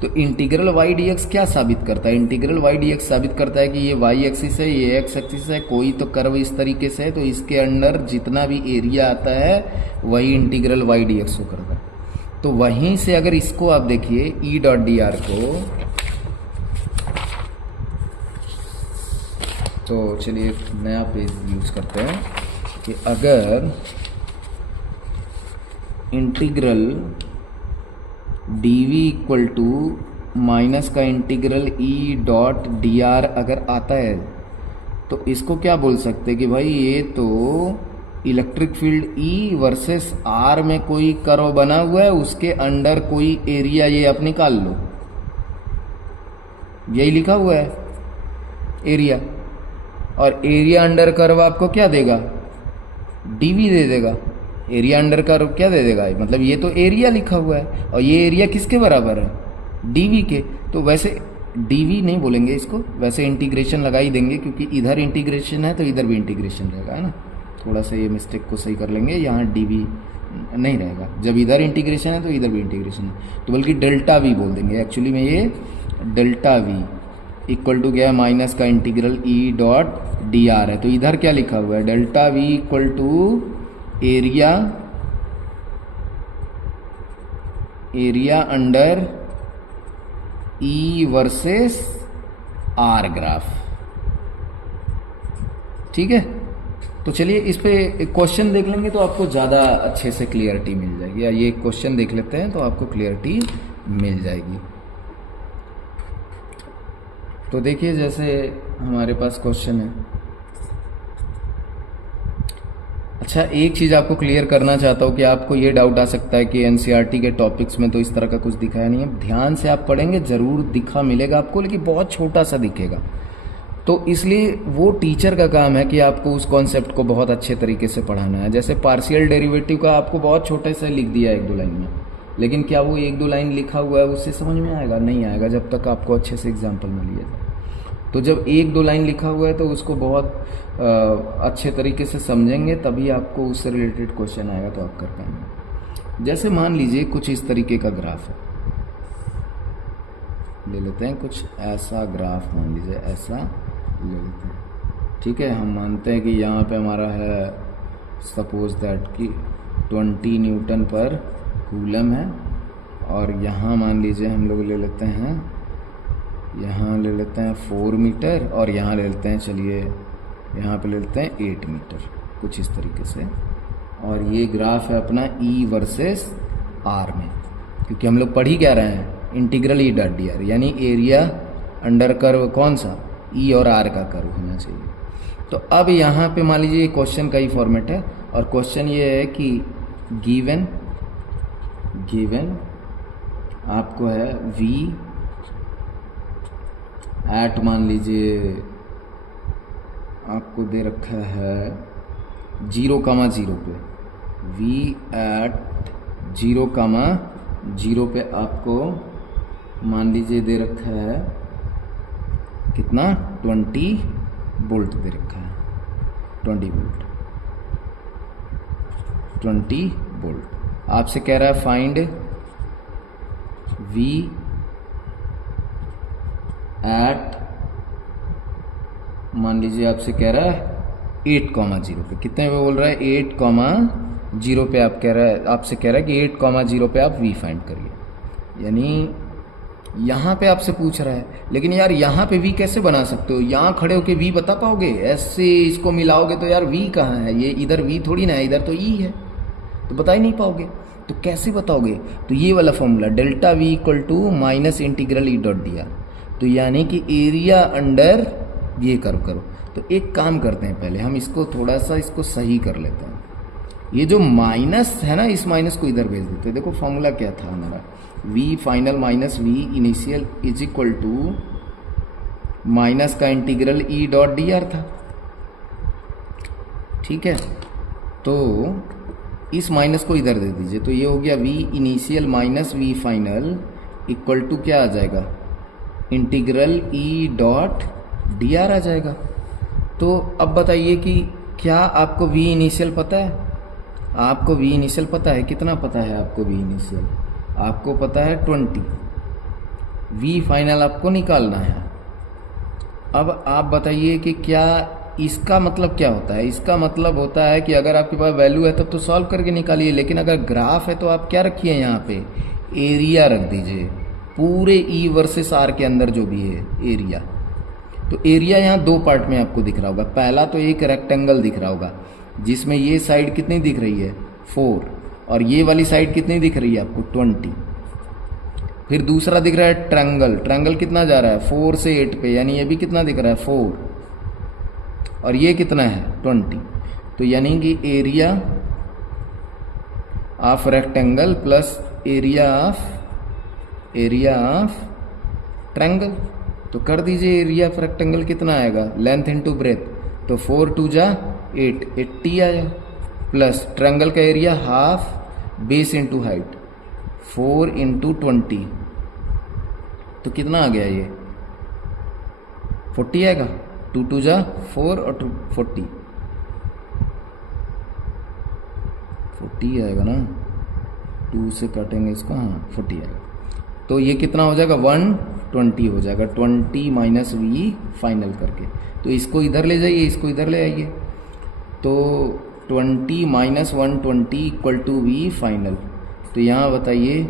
तो इंटीग्रल y dx क्या साबित करता है, इंटीग्रल y dx साबित करता है कि ये y एक्सिस है, ये x एक्सिस है, कोई तो कर्व इस तरीके से है, तो इसके अंदर जितना भी एरिया आता है वही इंटीग्रल y dx को करता है। तो वहीं से अगर इसको आप देखिए E डॉट डी आर को, तो चलिए एक नया पेज यूज करते हैं कि अगर integral dv equal to minus का integral E dot D R अगर आता है, तो इसको क्या बोल सकते हैं कि भाई ये तो electric field E versus R में कोई कर्व बना हुआ है, उसके अंडर कोई एरिया, ये आप निकाल लो, यही लिखा हुआ है एरिया, और एरिया अंडर कर्व आपको क्या देगा, डीवी दे देगा। एरिया अंडर कर्व क्या दे देगा, मतलब ये तो एरिया लिखा हुआ है और ये एरिया किसके बराबर है, डीवी के। तो वैसे डीवी नहीं बोलेंगे इसको, वैसे इंटीग्रेशन लगा ही देंगे क्योंकि इधर इंटीग्रेशन है तो इधर भी इंटीग्रेशन रहेगा, है ना। थोड़ा सा ये मिस्टेक को सही कर लेंगे, यहाँ डीवी नहीं रहेगा, जब इधर इंटीग्रेशन है तो इधर भी इंटीग्रेशन है, तो बल्कि डेल्टा वी बोल देंगे। एक्चुअली में ये डेल्टा वी इक्वल टू क्या है, माइनस का integral E dot D R है। तो इधर क्या लिखा हुआ है, delta V equal to area under E versus R graph. ठीक है, तो चलिए इस पे एक क्वेश्चन देख लेंगे तो आपको ज़्यादा अच्छे से क्लियरिटी मिल जाएगी, या ये क्वेश्चन देख लेते हैं तो आपको क्लियरिटी मिल जाएगी। तो देखिए जैसे हमारे पास क्वेश्चन है। अच्छा, एक चीज़ आपको क्लियर करना चाहता हूँ कि आपको ये डाउट आ सकता है कि एनसीईआरटी के टॉपिक्स में तो इस तरह का कुछ दिखाया नहीं है। ध्यान से आप पढ़ेंगे जरूर दिखा मिलेगा आपको, लेकिन बहुत छोटा सा दिखेगा। तो इसलिए वो टीचर का काम है कि आपको उस कॉन्सेप्ट को बहुत अच्छे तरीके से पढ़ाना है। जैसे पार्शियल डेरिवेटिव का आपको बहुत छोटे से लिख दिया 1-2 लाइन में, लेकिन क्या वो 1-2 लाइन लिखा हुआ है उससे समझ में आएगा, नहीं आएगा जब तक आपको अच्छे से एग्जाम्पल में लिया जाए। तो जब 1-2 लाइन लिखा हुआ है तो उसको बहुत अच्छे तरीके से समझेंगे, तभी आपको उससे रिलेटेड क्वेश्चन आएगा तो आप कर पाएंगे। जैसे मान लीजिए कुछ इस तरीके का ग्राफ है, ले लेते हैं कुछ ऐसा ग्राफ, मान लीजिए ऐसा ले लेते हैं। ठीक है, हम मानते हैं कि यहाँ पे हमारा है सपोज दैट कि 20 न्यूटन पर कूलम है, और यहाँ मान लीजिए हम लोग ले लेते हैं, यहाँ ले लेते हैं 4 मीटर, और यहाँ ले लेते हैं, चलिए यहाँ पे ले लेते हैं 8 मीटर, कुछ इस तरीके से। और ये ग्राफ है अपना ई वर्सेस आर में, क्योंकि हम लोग पढ़ ही क्या रहे हैं, integral E dot D are, यानी एरिया अंडर कर्व कौन सा, ई और आर का कर्व होना चाहिए। तो अब यहाँ पे मान लीजिए क्वेश्चन का ही फॉर्मेट है, और क्वेश्चन ये है कि गिवन आपको है वी एट, मान लीजिए आपको दे रखा है 0,0 पे, वी एट 0,0 पे आपको मान लीजिए दे रखा है कितना, 20 वोल्ट दे रखा है, 20 वोल्ट। आपसे कह रहा है फाइंड वी एट, मान लीजिए आपसे कह रहा है 8,0 पे, कितने पे बोल रहा है, 8,0 पे आप कह रहा है, आपसे कह रहा है कि 8,0 पे आप वी फाइंड करिए। यानी यहाँ पे आपसे पूछ रहा है, लेकिन यार यहाँ पे वी कैसे बना सकते हो, यहाँ खड़े होके वी बता पाओगे, ऐसे इसको मिलाओगे तो यार वी कहाँ है, ये इधर वी थोड़ी ना है, इधर तो ई है, तो बता ही नहीं पाओगे। तो कैसे बताओगे, तो ये वाला formula delta V equal to minus integral E dot D R, तो यानी कि एरिया अंडर ये करो। तो एक काम करते हैं, पहले हम इसको थोड़ा सा इसको सही कर लेते हैं। ये जो माइनस है ना, इस माइनस को इधर भेज देते हैं। देखो फॉर्मूला क्या था हमारा, V final minus V initial is equal to minus का integral E dot D R था। ठीक है, तो इस माइनस को इधर दे दीजिए, तो ये हो गया V initial minus V final equal to क्या आ जाएगा, integral E dot D R आ जाएगा। तो अब बताइए कि क्या आपको वी इनिशियल पता है, आपको वी इनिशियल पता है, कितना पता है आपको वी इनिशियल, आपको पता है 20, वी फाइनल आपको निकालना है। अब आप बताइए कि क्या इसका मतलब क्या होता है, इसका मतलब होता है कि अगर आपके पास वैल्यू है तब तो सॉल्व करके निकालिए, लेकिन अगर ग्राफ है तो आप क्या रखिए, यहाँ पे एरिया रख दीजिए, पूरे ई वर्सेस आर के अंदर जो भी है एरिया। तो एरिया यहाँ 2 पार्ट में आपको दिख रहा होगा, पहला तो एक रेक्टेंगल दिख रहा होगा जिसमें ये साइड कितनी दिख रही है 4, और ये वाली साइड कितनी दिख रही है आपको 20। फिर दूसरा दिख रहा है ट्रायंगल, ट्रायंगल कितना जा रहा है 4 से 8 पे, यानी ये भी कितना दिख रहा है 4, और ये कितना है 20। तो यानी कि area of rectangle plus area of triangle. तो कर दीजिए, एरिया ऑफ रेक्टेंगल कितना आएगा, लेंथ इंटू ब्रेथ, तो 4 2 जा 8, 80 आया, प्लस ट्रायंगल का area half base into height 4 into 20, तो कितना आ गया ये 40 आएगा। 2 2 जा 4 और 2 40 आएगा ना, 2 से काटेंगे इसको, हाँ 40 आएगा। तो ये कितना हो जाएगा 120 हो जाएगा, 20 माइनस वी फाइनल करके। तो इसको इधर ले जाइए, इसको इधर ले आइए, तो 20 minus 120 equal to V final. तो यहाँ बताइए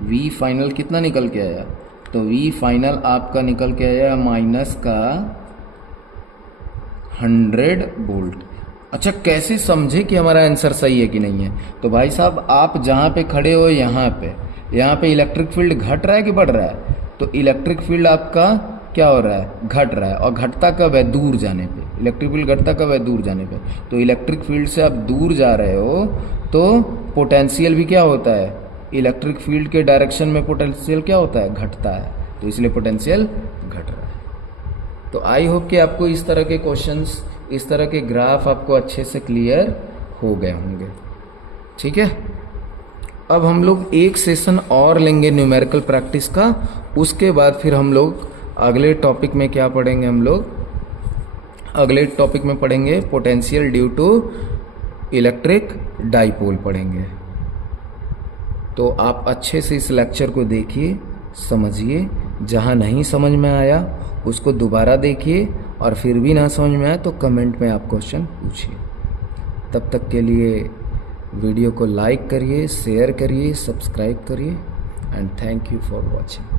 वी फाइनल कितना निकल के आया, तो वी फाइनल आपका निकल के आया माइनस का 100 वोल्ट। अच्छा, कैसे समझे कि हमारा आंसर सही है कि नहीं है, तो भाई साहब आप जहाँ पे खड़े हो यहाँ पे इलेक्ट्रिक फील्ड घट रहा है कि बढ़ रहा है, तो इलेक्ट्रिक फील्ड आपका क्या हो रहा है, घट रहा है। और घटता कब है, दूर जाने पे। इलेक्ट्रिक फील्ड घटता कब है, दूर जाने पे। तो इलेक्ट्रिक फील्ड से आप दूर जा रहे हो तो पोटेंशियल भी क्या होता है, इलेक्ट्रिक फील्ड के डायरेक्शन में पोटेंशियल क्या होता है, घटता है, तो इसलिए पोटेंशियल घट रहा है। तो आई होप कि आपको इस तरह के क्वेश्चंस, इस तरह के ग्राफ आपको अच्छे से क्लियर हो गए होंगे। ठीक है, अब हम लोग एक सेशन और लेंगे न्यूमेरिकल प्रैक्टिस का, उसके बाद फिर हम लोग अगले टॉपिक में क्या पढ़ेंगे, हम लोग अगले टॉपिक में पढ़ेंगे potential due to electric dipole पढ़ेंगे। तो आप अच्छे से इस लेक्चर को देखिए, समझिए, जहाँ नहीं समझ में आया उसको दोबारा देखिए, और फिर भी ना समझ में आया तो कमेंट में आप क्वेश्चन पूछिए। तब तक के लिए वीडियो को लाइक करिए, शेयर करिए, सब्सक्राइब करिए, and thank you for watching.